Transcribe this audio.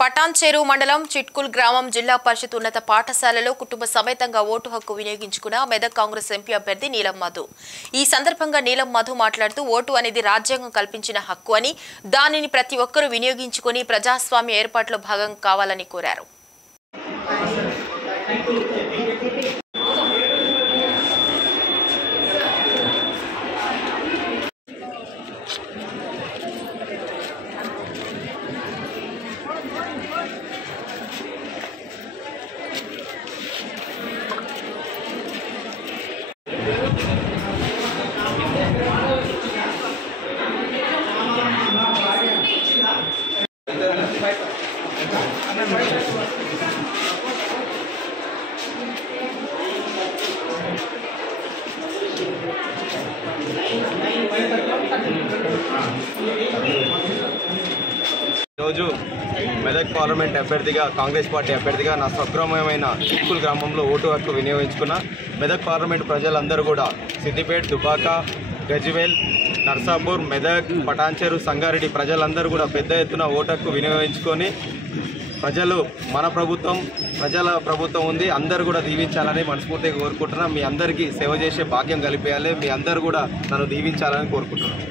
పటాన్చెరు మండలం చిట్కుల్ గ్రామం జిల్లా పరిషత్ ఉన్నత పాఠశాలలో కుటుంబ సమేతంగా ఓటు హక్కు వినియోగించుకున్న మెదక్ కాంగ్రెస్ ఎంపీ అభ్యర్థి నీలం మధు. ఈ సందర్భంగా నీలం మధు మాట్లాడుతూ ఓటు అనేది రాజ్యాంగం కల్పించిన హక్కు అని, దానిని ప్రతి ఒక్కరూ వినియోగించుకొని ప్రజాస్వామ్య ఏర్పాటులో భాగం కావాలని కోరారు. రోజు మెదక్ పార్లమెంట్ అభ్యర్థిగా కాంగ్రెస్ పార్టీ అభ్యర్థిగా నా స్వగ్రామమైన చిట్కుల్ గ్రామంలో ఓటు హక్కు వినియోగించుకున్న మెదక్ పార్లమెంట్ ప్రజలందరూ కూడా సిద్దిపేట, దుబాక, గజ్వేల్, నర్సాపూర్, మెదక్, పటాన్చెరు, సంగారెడ్డి ప్రజలందరూ కూడా పెద్ద ఎత్తున ఓటు హక్కు వినియోగించుకొని ప్రజలు మన ప్రభుత్వం ప్రజల ప్రభుత్వం ఉంది, అందరూ కూడా దీవించాలని మనస్ఫూర్తిగా కోరుకుంటున్నాం. మీ అందరికీ సేవ చేసే భాగ్యం కలిపేయాలి, మీ అందరూ కూడా నన్ను దీవించాలని కోరుకుంటున్నాను.